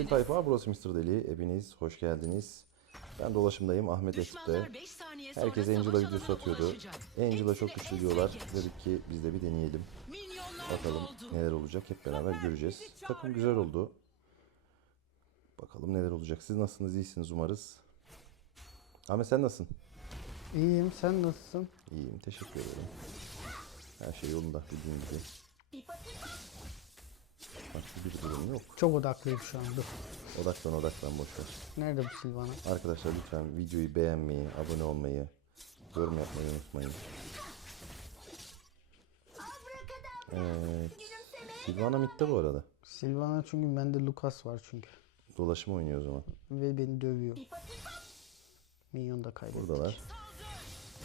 Selamünaleyküm tayfa. Burası Mr. Deli. Hepiniz hoş geldiniz. Ben dolaşımdayım. Ahmet ekipte. Düşmanlar 5 saniye sonra Herkes Angela videosu atıyordu. Angela çok güçlü diyorlar. Dedik ki biz de bir deneyelim. Bakalım neler olacak hep beraber göreceğiz. Takım güzel oldu. Bakalım neler olacak. Siz nasılsınız? İyisiniz umarız. Ahmet sen nasılsın? İyiyim sen nasılsın? İyiyim. Teşekkür ederim. Her şey yolunda bildiğin gibi. Başka bir durum yok. Çok odaklıyım şu an dur. Odaklan odaklan boş ver. Nerede bu Silvana? Arkadaşlar lütfen videoyu beğenmeyi, abone olmayı, yorum yapmayı unutmayın. Evet. Silvana Mid'de bu arada. Silvana çünkü bende Lucas var çünkü. Dolaşım oynuyor o zaman. Ve beni dövüyor. Minyon da kaybettik. Buradalar.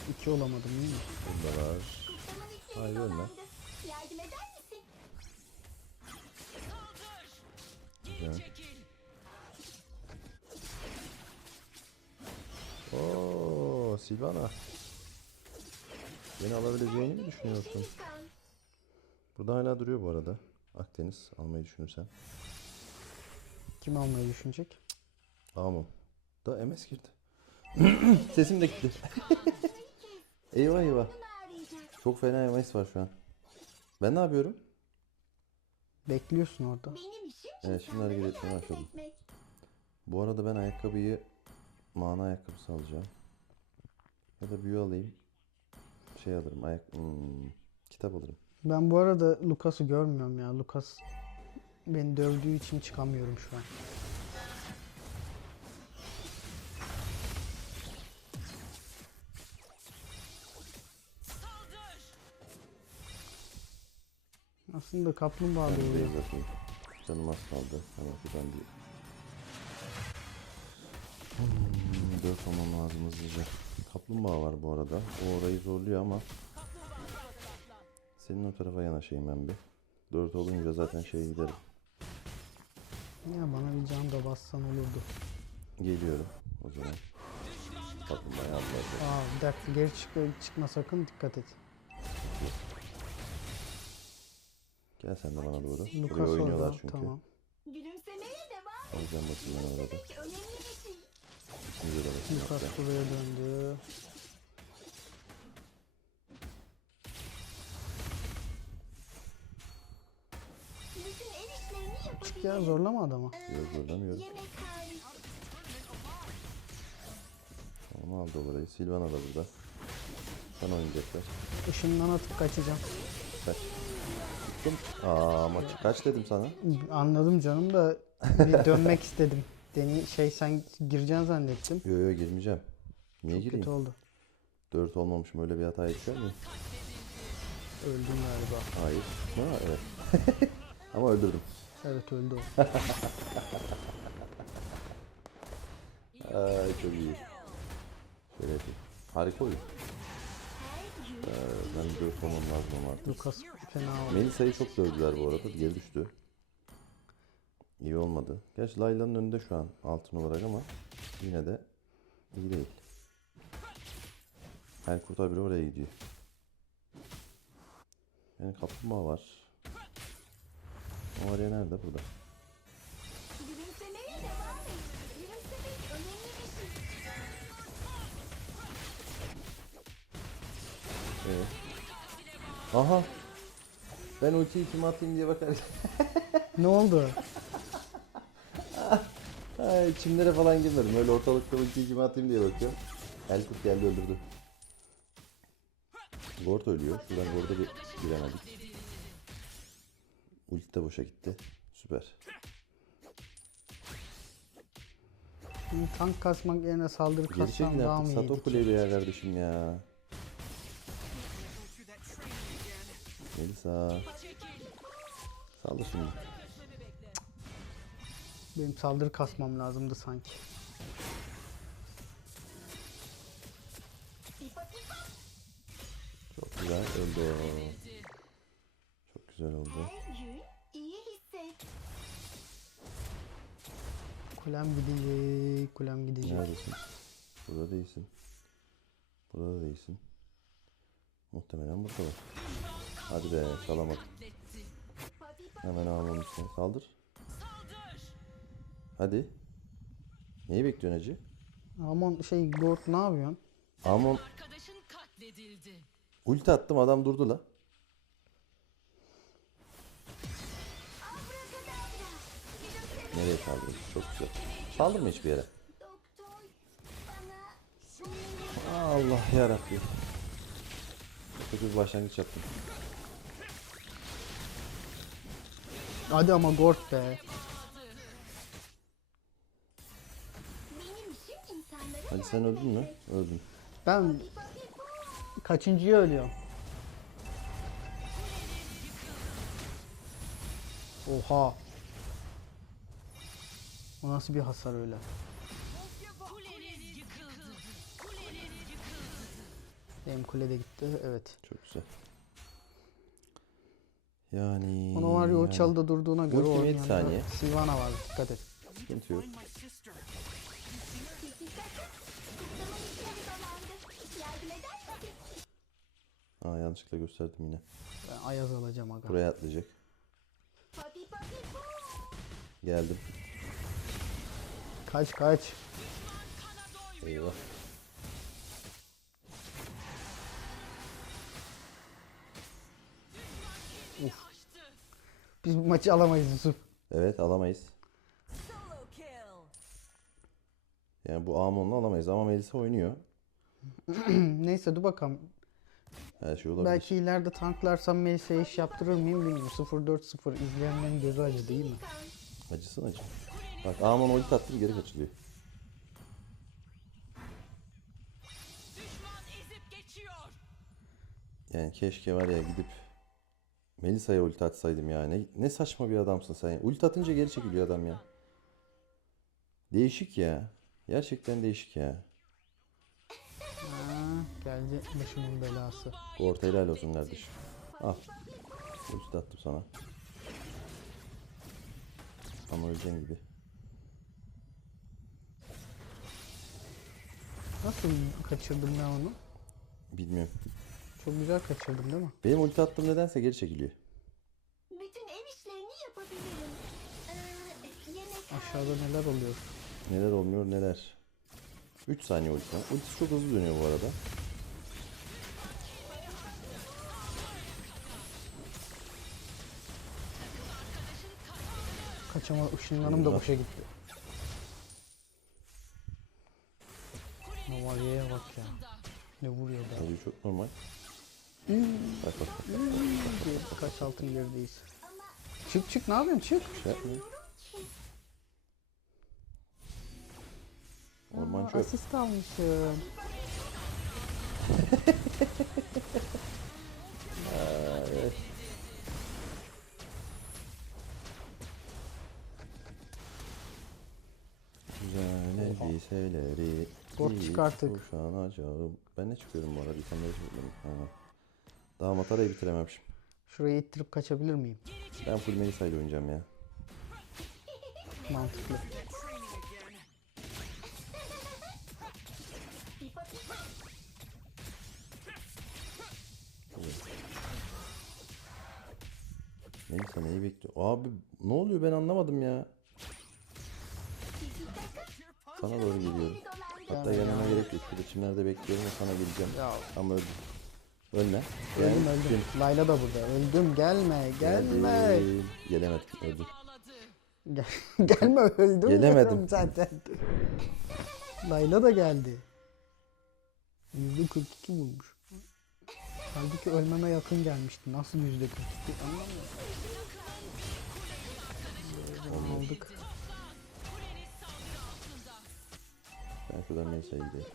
İki olamadım değil mi? Buradalar. Hayır ölme. Güzel. Oo, Silvana. Beni alabileceğini mi düşünüyorsun? Burada hala duruyor bu arada. Akdeniz almayı düşünürsen. Kim almayı düşünecek? Tamam. Da MS girdi. Sesim de gitti. eyvah eyvah. Çok fena MS var şu an. Ben ne yapıyorum? Bekliyorsun orada. Benim Evet, şimdi hareket etmeye başladım. Bu arada ben ayakkabıyı mana ayakkabısı alacağım. Ya da büyü alayım. Şey alırım. Ayak hmm, kitap alırım. Ben bu arada Lucas'ı görmüyorum ya. Lucas beni dövdüğü için çıkamıyorum şu an. Aslında kaplumbağa doğuyor. yapayım. Canım az kaldı. Hemen şuradan bir hmm, dört olmam lazım hızlıca. Kaplumbağa var bu arada. O orayı zorluyor ama senin o tarafa yanaşayım ben bir. Dört olunca zaten şeye giderim. Ya bana bir can da bassan olurdu. Geliyorum o zaman. Kaplumbağayı alacağız. Aa bir dakika geri çık çıkma sakın dikkat et. Gel sen de bana doğru. Lucas Buraya oynuyorlar orada çünkü. tamam. Gülümsemeye devam. Şey. Şimdi de bakayım Lucas yapacağım. buraya döndü. Bütün ev işlerini yapabilirim. Çık ya zorlama adamı. Yok zorlamıyorum. Yemek hariç. Aldı orayı. Silvana da burada. Sana oynayacaklar. Işından atıp kaçacağım. Kaç. Tuttum. Aa maç kaç dedim sana. Anladım canım da bir dönmek istedim. Deni şey sen gireceksin zannettim. Yo yo girmeyeceğim. Niye Çok gireyim? kötü oldu. 4 olmamışım öyle bir hata yapıyor muyum? Öldüm galiba. Hayır. Ha evet. Ama öldürdüm. Evet öldü o. Ay çok iyi. Şöyle yapayım. Harika oyun. Ee, ben 4 olmam lazım artık. Lucas fena oldu. Melisa'yı çok dövdüler bu arada. Geri düştü. İyi olmadı. Gerçi Layla'nın önünde şu an altın olarak ama yine de iyi değil. Her kurtar biri oraya gidiyor. Yani kaplumbağa var. O araya nerede? Burada. Evet. Aha. Ben ultiyi kim atayım diye bakarken. Ne oldu? Ay çimlere falan girmedim. Öyle ortalıkta ultiyi kime atayım diye bakıyorum. Elkut geldi öldürdü. Gord ölüyor. Şuradan Gord'a bir giremedik. Ulti de boşa gitti. Süper. Şimdi tank kasmak yerine saldırı Geri kassam çekin daha mı artık. İyiydi? kuleyi be ya kardeşim ya. Melisa. Saldır şimdi. Benim saldırı kasmam lazımdı sanki. Çok güzel öldü. Çok güzel oldu. Kulem gidecek, kulem gidecek. Neredesin? Burada değilsin. Burada da değilsin. Muhtemelen burada var. Hadi be çalamadım. Hemen almam için. Saldır. Hadi. Neyi bekliyorsun hacı? Aman şey Gord ne yapıyorsun? Amon ulti attım adam durdu la. Nereye saldırıyorsun? Çok güzel. Saldırma hiçbir yere. Allah yarabbim. Çok hızlı başlangıç yaptım. Hadi ama Gord be. Hadi sen öldün mü? Öldün. Ben kaçıncıya ölüyorum? Oha. O nasıl bir hasar öyle? Benim kule de gitti. Evet. Çok güzel. Yani... Onu var ya çalıda durduğuna göre Ultim saniye. Sylvana var. Dikkat et. Sıkıntı yok. Aa yanlışlıkla gösterdim yine. Ben Ayaz alacağım aga. Buraya atlayacak. Geldim. Kaç kaç. Eyvah. Biz bu maçı alamayız Yusuf. Evet alamayız. Yani bu Amon'la alamayız ama Melisa oynuyor. Neyse dur bakalım. Her şey olabilir. Belki ileride tanklarsam Melisa'ya iş yaptırır mıyım bilmiyorum. 0-4-0 izleyenlerin gözü acı değil mi? Acısın acı. Bak Amon ulti attım geri kaçılıyor. Yani keşke var ya gidip Melisa'ya ulti atsaydım ya. Ne, ne saçma bir adamsın sen. ya. Ulti atınca geri çekiliyor adam ya. Değişik ya. Gerçekten değişik ya. Ha, geldi başımın belası. Bu orta helal olsun kardeşim. Al. Ulti attım sana. Ama öleceğin gibi. Nasıl kaçırdım ben onu? Bilmiyorum. Çok güzel kaçırdım değil mi? Benim ulti attığım nedense geri çekiliyor. Bütün ev işlerini yapabilirim. Ee, yemek Aşağıda neler oluyor? Neler olmuyor neler. 3 saniye ulti. Ultisi çok hızlı dönüyor bu arada. Kaçama ışınlarım da boşa gitti. Novalia'ya bak ya. Ne vuruyor da. Tabii çok normal. Kaç altın gerideyiz. Çık çık ne yapıyorsun çık. Şey yapmıyor. Orman çöp. Asist almışım. Güzel elbiseleri Gort giyip çık artık. kuşanacağım. Ben ne çıkıyorum bu arada? Bir tane daha çıkıyorum. Ha. Daha Matara'yı bitirememişim. Şurayı ittirip kaçabilir miyim? Ben full Melisa ile oynayacağım ya. Mantıklı. Melisa neyi bekliyor? Abi ne oluyor ben anlamadım ya. Sana doğru geliyorum. Hatta gelmeme gerek yok. Şurada çimlerde bekliyorum ve sana geleceğim. Ya Ama öldüm. Ölme. öldüm öldüm. Layla da burada. Öldüm gelme gelme. Geldim. Gelemedim. Öldüm. Gel, gelme öldüm Gelemedim. zaten. Layla da geldi. %42 vurmuş. Halbuki ölmeme yakın gelmişti. Nasıl %42 anlamıyorum. Aldık. Ben şuradan Melisa'ya gideyim.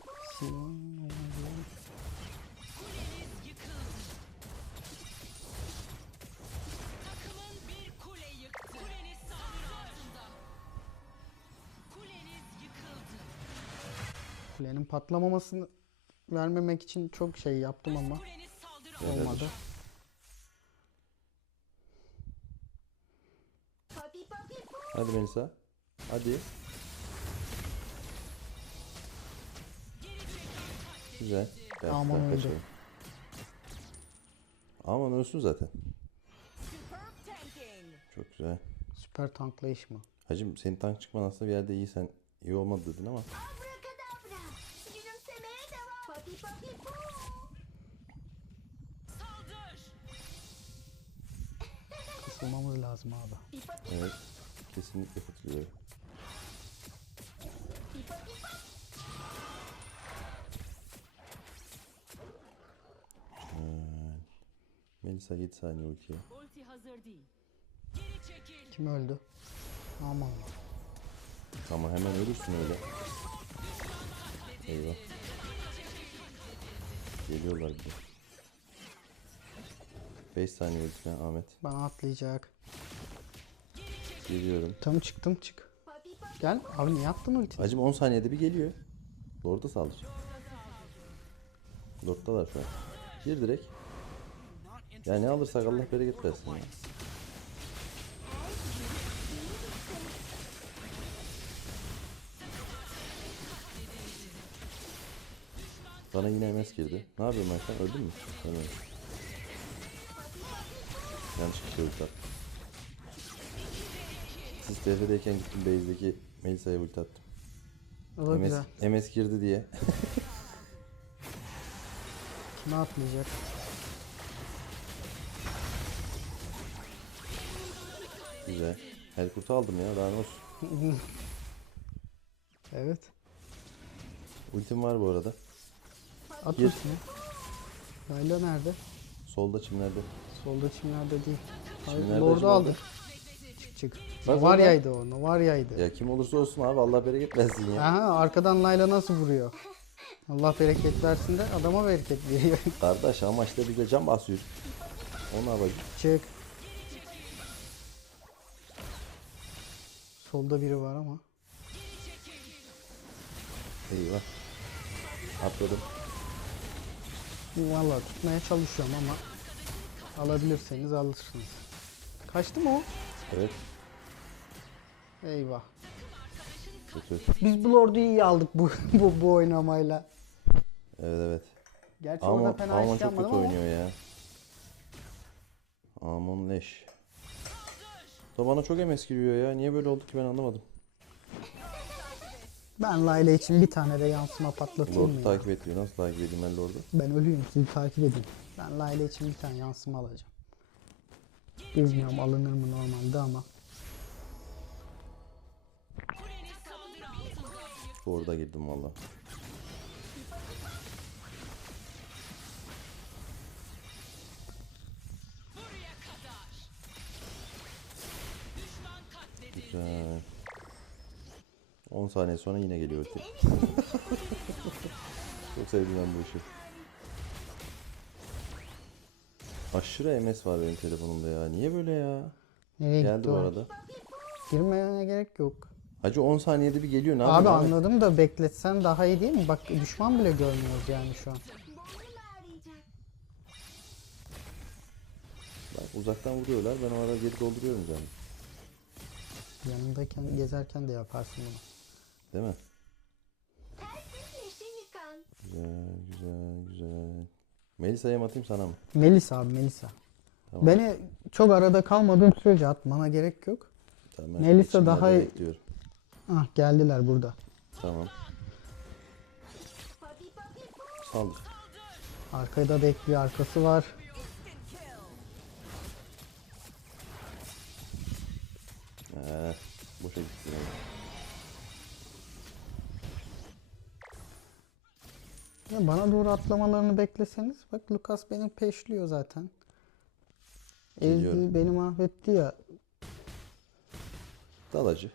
Kulenin patlamamasını vermemek için çok şey yaptım ama olmadı. Hadi Melisa. Hadi. Güzel. Ben Aman öldü. Aman ölsün zaten. Çok güzel. Süper tanklayış mı? Hacım senin tank çıkman aslında bir yerde iyi sen iyi olmadı dedin ama Kısılmamız lazım abi. Evet kesinlikle katılıyorum. pipa. Melisa 7 saniye ultiye. Ulti hazır değil. Geri çekil. Kim öldü? Aman. Ama hemen ölürsün öyle. Eyvah. Geliyorlar bir de. 5 saniye ultime Ahmet. Bana atlayacak. Geliyorum. Tam çıktım çık. Gel. Abi niye attın ultini? Hacım 10 saniyede bir geliyor. Lord'a saldır. Lord'dalar şu an. Gir direkt. Ya ne alırsak Allah bereket versin ya. Bana yine MS girdi. Ne yapıyorum ben sen? Öldün mü? Tamam. Yanlışlıkla ulti attım. Siz TF'deyken gittim base'deki Melisa'ya ulti attım. O da güzel. MS, MS girdi diye. Kime atlayacak? Güzel. Her kurtu aldım ya daha ne olsun. Evet. Ultim var bu arada. At Gir. ultini. Layla nerede? Solda çimlerde. Solda çimlerde değil. Çimlerde Lord'u acaba aldık. Çık çık. Bak Novarya'ydı o. Novarya'ydı. Ya kim olursa olsun abi Allah bereket versin ya. Aha arkadan Layla nasıl vuruyor? Allah bereket versin de adama bereket veriyor. Kardeş ama işte bize can basıyor. Ona bak. Çık. Solda biri var ama. Eyvah. Atladım. Vallahi tutmaya çalışıyorum ama alabilirseniz alırsınız. Kaçtı mı o? Evet. Eyvah. Kötü. Biz bu Lord'u iyi aldık bu bu, bu oynamayla. Evet evet. Gerçi orada Ama fena iş çok kötü ama. oynuyor ya. Alman leş. Da bana çok MS giriyor ya. Niye böyle oldu ki ben anlamadım. Ben Layla için bir tane de yansıma patlatayım Lord'u mı? ya? takip ediyor. Nasıl takip edeyim ben Lord'u? Ben ölüyüm sizi takip edin. Ben Layla için bir tane yansıma alacağım. Bilmiyorum alınır mı normalde ama. Orada girdim valla. Güzel. 10 saniye sonra yine geliyor ulti. Çok sevdim ben bu işi. Aşırı MS var benim telefonumda ya. Niye böyle ya? Nereye Geldi gitti bu o? arada. Girmeye gerek yok. Hacı 10 saniyede bir geliyor. Ne Abi yapayım anladım da bekletsen daha iyi değil mi? Bak düşman bile görmüyoruz yani şu an. Bak, uzaktan vuruyorlar. Ben o arada geri dolduruyorum canım. Yanındayken gezerken de yaparsın bunu. Değil mi? Güzel, güzel, güzel. Melisa'ya mı atayım sana mı? Melisa abi Melisa. Tamam. Beni çok arada kalmadığım sürece atmana gerek yok. Tamam, Melisa daha bekliyorum. Ah geldiler burada. Tamam. Saldır. Arkada bekliyor arkası var. Ee, boşa gitti. Ya bana doğru atlamalarını bekleseniz. Bak Lucas beni peşliyor zaten. Geliyorum. Ezdi beni mahvetti ya. Dalacı.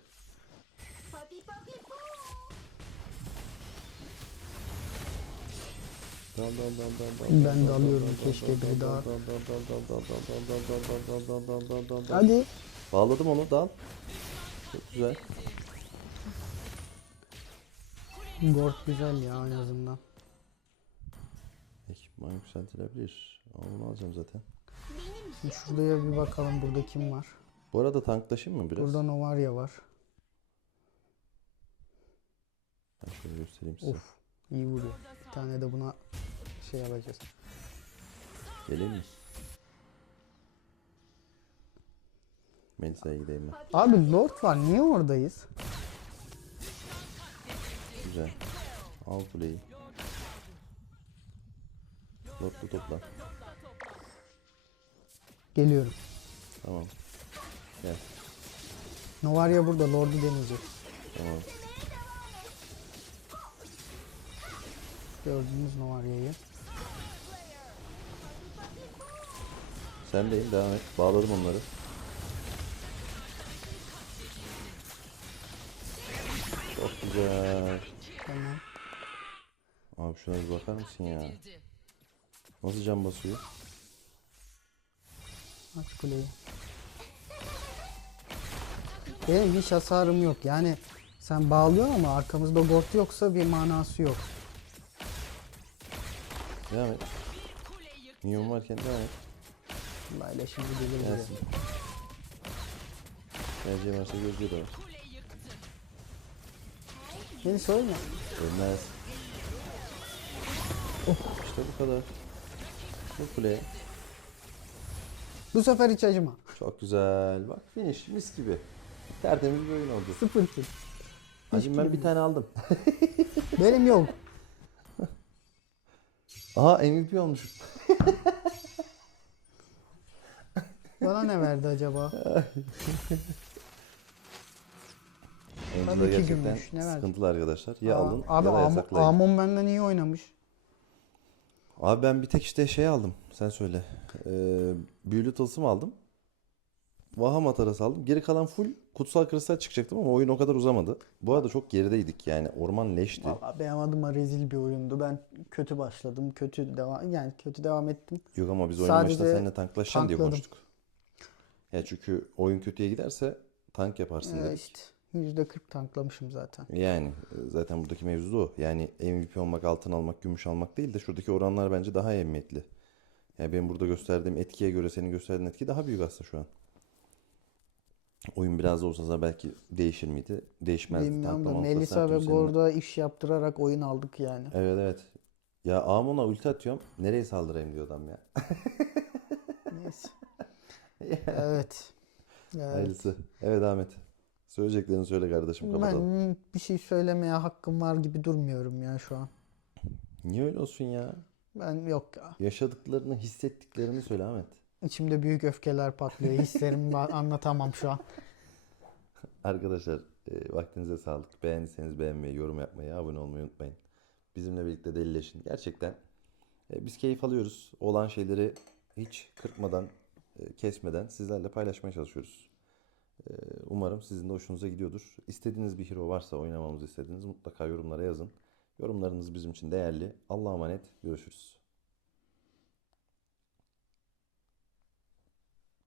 Dal dal dal dal dal. Ben de alıyorum keşke bir daha. Hadi. Bağladım onu dal. Çok güzel. Borg güzel ya en azından. Ekipman yükseltilebilir. Ama bunu alacağım zaten. Şimdi şuraya bir bakalım burada kim var. Bu arada tanklaşayım mı biraz? Burada Novaria var. Ben şöyle göstereyim size. Of iyi vuruyor. Bir tane de buna şey alacağız. Geleyim mi? Melisa'ya gideyim ben. Abi Lord var niye oradayız? Güzel. Al kuleyi. Lord'u topla. Geliyorum. Tamam. Gel. Novaria burada Lord'u deneyecek. Tamam. Gördünüz Novaria'yı. Sen deyim devam et. Bağladım onları. Çok güzel. Tamam. Abi şuna bir bakar mısın ya? Nasıl can basıyor? Aç kuleyi. Benim hiç hasarım yok. Yani sen bağlıyorsun ama arkamızda gort yoksa bir manası yok. Devam et. Minyon varken devam et. Layla şimdi gelir. Gelsin. Geleceği varsa gözlüğü de var. Beni söyle. Ölmez. İşte bu kadar. Bu kule. Bu sefer hiç acıma. Çok güzel. Bak finish mis gibi. Tertemiz bir oyun oldu. Sıfır kill. Hacım ben bir tane aldım. Benim yok. Aha MVP olmuşum. Bana ne verdi acaba? Angela Tabii ki gerçekten gümüş. Ne verdi? sıkıntılı arkadaşlar. Ya Aa, alın Abi ya da Am- yasaklayın. Amon benden iyi oynamış. Abi ben bir tek işte şey aldım. Sen söyle. Ee, büyülü tılsım aldım. Vaham atarası aldım. Geri kalan full kutsal kristal çıkacaktım ama oyun o kadar uzamadı. Bu arada çok gerideydik yani. Orman leşti. Valla benim adıma rezil bir oyundu. Ben kötü başladım. Kötü devam yani kötü devam ettim. Yok ama biz oyun Sadece seninle tanklaşacaksın diye tankladım. konuştuk. Ya çünkü oyun kötüye giderse tank yaparsın dedik. işte %40 tanklamışım zaten. Yani e, zaten buradaki mevzu o. Yani MVP olmak, altın almak, gümüş almak değil de şuradaki oranlar bence daha ehemmiyetli. Yani benim burada gösterdiğim etkiye göre senin gösterdiğin etki daha büyük aslında şu an. Oyun biraz da olsa belki değişir miydi? Değişmezdi. Bilmiyorum Melisa ve. Gord'a iş yaptırarak oyun aldık yani. Evet evet. Ya Amon'a ulti atıyorum. Nereye saldırayım diyor adam ya. Neyse. evet. Evet. Hayırlısı. Evet Ahmet. Söyleyeceklerini söyle kardeşim kapatalım. Ben bir şey söylemeye hakkım var gibi durmuyorum ya şu an. Niye öyle olsun ya? Ben yok ya. Yaşadıklarını, hissettiklerini söyle Ahmet. İçimde büyük öfkeler patlıyor. Hislerimi anlatamam şu an. Arkadaşlar e, vaktinize sağlık. Beğendiyseniz beğenmeyi, yorum yapmayı, abone olmayı unutmayın. Bizimle birlikte delileşin. Gerçekten e, biz keyif alıyoruz. Olan şeyleri hiç kırpmadan, e, kesmeden sizlerle paylaşmaya çalışıyoruz. E, umarım sizin de hoşunuza gidiyordur. İstediğiniz bir hero varsa oynamamızı istediğiniz mutlaka yorumlara yazın. Yorumlarınız bizim için değerli. Allah'a emanet. Görüşürüz.